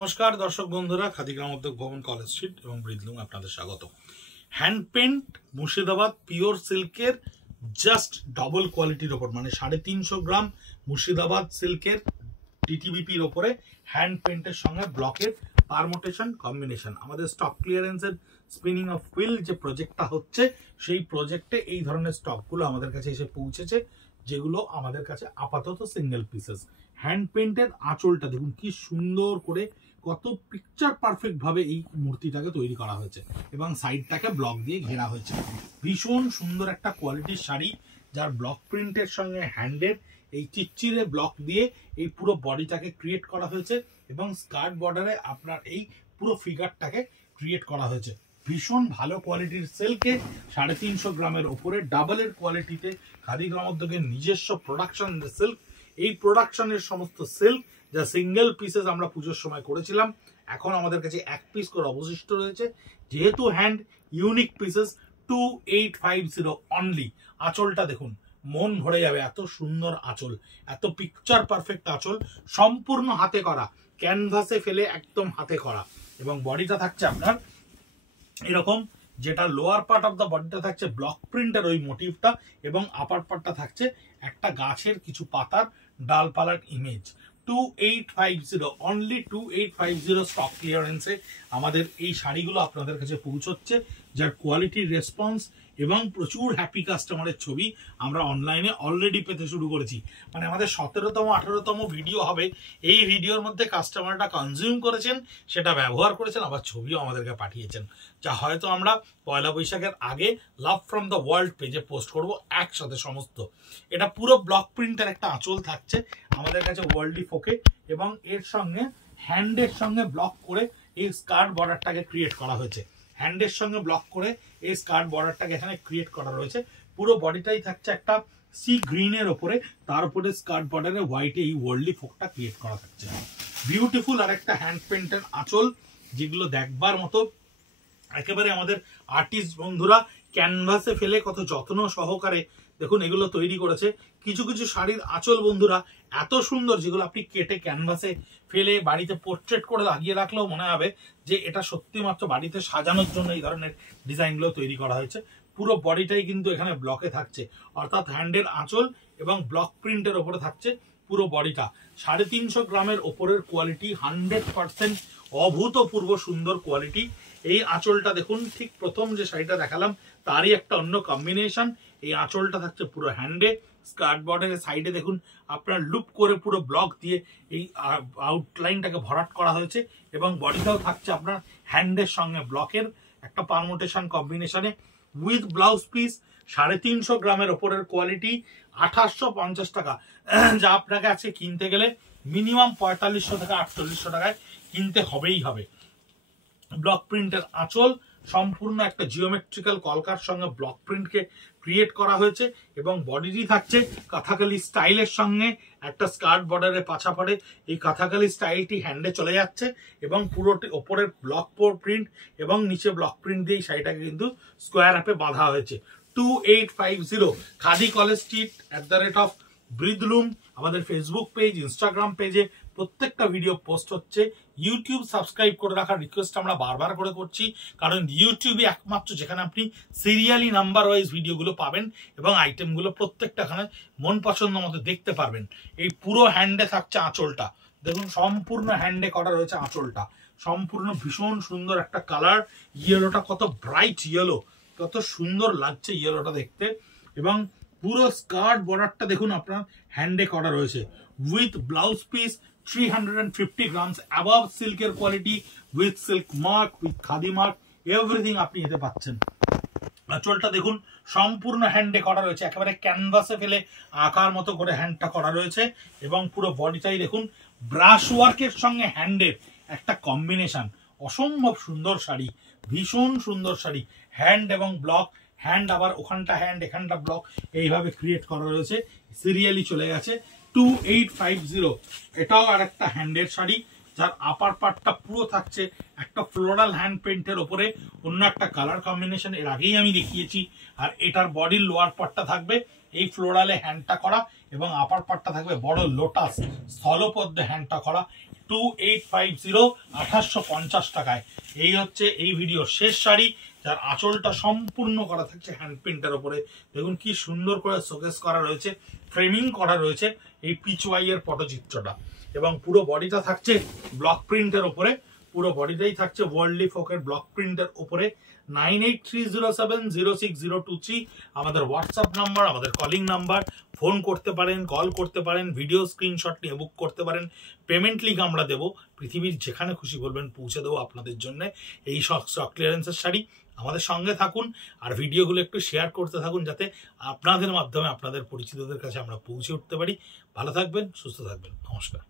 নমস্কার দর্শক বন্ধুরা, খাদি গ্রামোদ্যোগ ভবন, কলেজ স্ট্রিট এবং ব্রিদলুম আপনাদের স্বাগত। হ্যান্ড পেন্ট মুর্শিদাবাদ পিওর সিল্কের জাস্ট ডবল কোয়ালিটির ওপর, মানে 350 গ্রাম মুর্শিদাবাদ সিল্কের ডিটিবিপির ওপরে হ্যান্ড পেন্টের সঙ্গে ব্লকের পারমোটেশন কম্বিনেশন। আমাদের স্টক ক্লিয়ারেন্সের স্পিনিং অফ হুইল যে প্রজেক্টটা হচ্ছে, সেই প্রজেক্টে এই ধরনের স্টকগুলো আমাদের কাছে এসে পৌঁছেছে, যেগুলো আমাদের কাছে আপাতত সিঙ্গেল পিসেস। হ্যান্ড পেন্টের আঁচলটা দেখুন কি সুন্দর করে, কত পিকচার পারফেক্ট ভাবে এই মূর্তিটাকে তৈরি করা হয়েছে এবং সাইডটাকে ব্লক দিয়ে ঘেরা হয়েছে। ভীষণ সুন্দর একটা কোয়ালিটির শাড়ি, যার ব্লক প্রিন্টের সঙ্গে হ্যান্ডের এই চিচ্চিরে ব্লক দিয়ে এই পুরো বডিটাকে ক্রিয়েট করা হয়েছে এবং স্কার্ট বর্ডারে আপনার এই পুরো ফিগারটাকে ক্রিয়েট করা হয়েছে। ভীষণ ভালো কোয়ালিটির সিল্কে 350 গ্রামের ওপরে ডাবলের কোয়ালিটিতে খাদি গ্রামোদ্যোগের নিজস্ব প্রোডাকশন সিল্ক। এই প্রোডাকশনের সমস্ত সিল্ক যা সিঙ্গেল পিসেস আমরা পুজোর সময় করেছিলাম, এখন আমাদের কাছে এক পিস করে অবশিষ্ট রয়েছে। যেহেতু হ্যান্ড ইউনিক পিসেস, 2850 অনলি। আঁচলটা দেখুন, মন ভরে যাবে, এত সুন্দর আঁচল, এত পিকচার পারফেক্ট আঁচল, সম্পূর্ণ হাতে করা, ক্যানভাসে ফেলে একদম হাতে করা। এবং বডিটা থাকছে আপনার এরকম, যেটা লোয়ার পার্ট অফ দ্য বডিটা থাকছে ব্লক প্রিন্টের ওই মোটিভটা এবং আপার পার্টটা থাকছে একটা গাছের কিছু পাতার ডালপালার ইমেজ। 2850 অনলি 2850 স্টক ক্লিয়ারেন্সে আমাদের এই শাড়িগুলো আপনাদের কাছে পৌঁছচ্ছে, যার কোয়ালিটির রেসপন্স এবং প্রচুর হ্যাপি কাস্টমারের ছবি আমরা অনলাইনে অলরেডি পেতে শুরু করেছি। মানে আমাদের 17তম 18তম ভিডিও হবে, এই ভিডিওর মধ্যে কাস্টমারটা কনজিউম করেছেন, সেটা ব্যবহার করেছেন, আবার ছবিও আমাদেরকে পাঠিয়েছেন, যা হয়তো আমরা পয়লা বৈশাখের আগে লাভ ফ্রম দ্য ওয়ার্ল্ড পেজে পোস্ট করব একসাথে সমস্ত। এটা পুরো ব্লক প্রিন্টের একটা আঁচল থাকছে আমাদের কাছে ওয়ার্ল্ডি ফোকে, এবং এর সঙ্গে হ্যান্ডের সঙ্গে ব্লক করে এই স্কার্ট বর্ডারটাকে ক্রিয়েট করা হয়েছে। হ্যান্ডের সঙ্গে ব্লক করে এই স্কার্ট বর্ডারটাকে এখানে ক্রিয়েট করা রয়েছে। পুরো বডিটাই থাকছে একটা সি গ্রিনের ওপরে, তার উপরে স্কার্ট বর্ডারে হোয়াইটে এই ওয়ার্ল্ডলি ফোকটা ক্রিয়েট করা থাকছে। বিউটিফুল আর একটা হ্যান্ড পেন্টের আঁচল, যেগুলো দেখবার মতো। একেবারে আমাদের আর্টিস্ট বন্ধুরা ক্যানভাসে ফেলে কত যত্ন সহকারে দেখুন এগুলো তৈরি করেছে। কিছু কিছু শাড়ির আঁচল বন্ধুরা এত সুন্দর, যেগুলো আপনি কেটে ক্যানভাসে ফেলে বাড়িতে পোর্ট্রেট করে লাগিয়ে রাখলেও মনে হবে যে এটা সত্যি মাত্র বাড়িতে সাজানোর জন্য এই ধরনের ডিজাইনগুলো তৈরি করা হয়েছে। পুরো বডিটাই কিন্তু এখানে ব্লকে থাকছে, অর্থাৎ হ্যান্ডের আঁচল এবং ব্লক প্রিন্টের ওপরে থাকছে পুরো বডিটা। 350 গ্রামের ওপরের কোয়ালিটি, 100% অভূতপূর্ব সুন্দর কোয়ালিটি। এই আঁচলটা দেখুন, ঠিক প্রথম যে শাড়িটা দেখালাম তারই একটা অন্য কম্বিনেশন। এই আঁচলটা থাকছে পুরো হ্যান্ডে, স্কার্ট বর্ডারের সাইডে দেখুন আপনার লুপ করে পুরো ব্লক দিয়ে এই আউটলাইনটাকে ভরাট করা হয়েছে, এবং বডিটাও থাকছে আপনার হ্যান্ডের সঙ্গে ব্লকের একটা পারমোটেশন কম্বিনেশনে উইথ ব্লাউজ পিস। 350 গ্রামের ওপরের কোয়ালিটি, 2850 টাকা, যা আপনাকে আজকে কিনতে গেলে মিনিমাম 4500 থেকে 4800 টাকায় কিনতে হবেই হবে। ব্লক প্রিন্টের আঁচল, সম্পূর্ণ একটা জিওমেট্রিক্যাল কলকার সঙ্গে ব্লক প্রিন্টকে ক্রিয়েট করা হয়েছে, এবং বডিটি থাকছে কাথাকালি স্টাইলের সঙ্গে একটা স্কার্ট বর্ডারে পাছা পড়ে। এই কাথাকালি স্টাইলটি হ্যান্ডে চলে যাচ্ছে এবং পুরোটি ওপরে ব্লক প্রিন্ট এবং নিচে ব্লক প্রিন্ট দিয়ে শাড়িটাকে কিন্তু স্কোয়ার অ্যাপে বাঁধা হয়েছে। 2850 খাদি কলেজ স্ট্রিট @ ব্রিদলুম। আমাদের ফেসবুক পেজ, ইনস্টাগ্রাম পেজে প্রত্যেকটা ভিডিও পোস্ট হচ্ছে। ইউটিউব সাবস্ক্রাইব করে রাখার রিকোয়েস্ট আমরা বারবার করে করছি, কারণ ইউটিউবে একমাত্র যেখানে আপনি সিরিয়ালি নাম্বার ওয়াইজ ভিডিওগুলো পাবেন এবং আইটেমগুলো প্রত্যেকটাখানে মন পছন্দ মতো দেখতে পারবেন। এই পুরো হ্যান্ডে থাকছে আঁচলটা, দেখুন সম্পূর্ণ হ্যান্ডে করা রয়েছে আঁচলটা, সম্পূর্ণ ভীষণ সুন্দর একটা কালার। ইয়েলোটা কত ব্রাইট ইয়েলো, কত সুন্দর লাগছে ইয়েলোটা দেখতে। এবং পুরো স্কার্ট বর্ডারটা দেখুন আপনার হ্যান্ডে করা রয়েছে with blouse piece. 350 grams above সিল্কের quality, with silk mark, with khadi mark, everything আপনি এতে পাচ্ছেন। আঁচলটা দেখুন সম্পূর্ণ হ্যান্ডে করা রয়েছে, একেবারে ক্যানভাসে ফেলে আঁকার মতো করে হ্যান্ডটা করা রয়েছে, এবং পুরো বডিটাই দেখুন ব্রাশ ওয়ার্কের সঙ্গে হ্যান্ডের একটা কম্বিনেশন। অসম্ভব সুন্দর শাড়ি, ভীষণ সুন্দর শাড়ি। হ্যান্ড এবং ব্লক, হ্যান্ড আবার ওখানটা হ্যান্ড এখানটা ব্লক, এইভাবে ক্রিয়েট করা রয়েছে, সিরিয়ালি চলে গেছে। 2850 এটাও আর একটা হ্যান্ডের শাড়ি, যার আপার পার্টটা পুরো থাকছে একটা ফ্লোরাল হ্যান্ড পেন্টের ওপরে অন্য একটা কালার কম্বিনেশন, এর আগেই আমি দেখিয়েছি। আর এটার বডির লোয়ার পার্টটা থাকবে এই ফ্লোরালে হ্যান্ডটা করা, এবং আপার পার্টটা থাকবে বড় লোটাস স্থলপদ্মে হ্যান্ডটা করা। 2850 2850 টাকায়। এই হচ্ছে এই ভিডিওর শেষ শাড়ি, যার আঁচলটা সম্পূর্ণ করা থাকছে হ্যান্ড প্রিন্টের উপরে। দেখুন কি সুন্দর করে শোকেস করা রয়েছে, ফ্রেমিং করা রয়েছে এই পিচওয়াইয়ের পটচিত্রটা, এবং পুরো বডিটা থাকছে ব্লক প্রিন্টের উপরে। পুরো বডিটাই থাকছে ওয়ার্ল্ডলি ফোকের ব্লক প্রিন্টের উপরে। 9830706023 আমাদের হোয়াটসঅ্যাপ নাম্বার, আমাদের কলিং নাম্বার। ফোন করতে পারেন, কল করতে পারেন, ভিডিও স্ক্রিনশট নিয়ে বুক করতে পারেন। পেমেন্ট লিঙ্ক আমরা দেবো, পৃথিবীর যেখানে খুশি বলবেন পৌঁছে দেবো আপনাদের জন্য এই স্টক ক্লিয়ারেন্সের শাড়ি। আমাদের সঙ্গে থাকুন আর ভিডিওগুলো একটু শেয়ার করতে থাকুন, যাতে আপনাদের মাধ্যমে আপনাদের পরিচিতদের কাছে আমরা পৌঁছে উঠতে পারি। ভালো থাকবেন, সুস্থ থাকবেন, নমস্কার।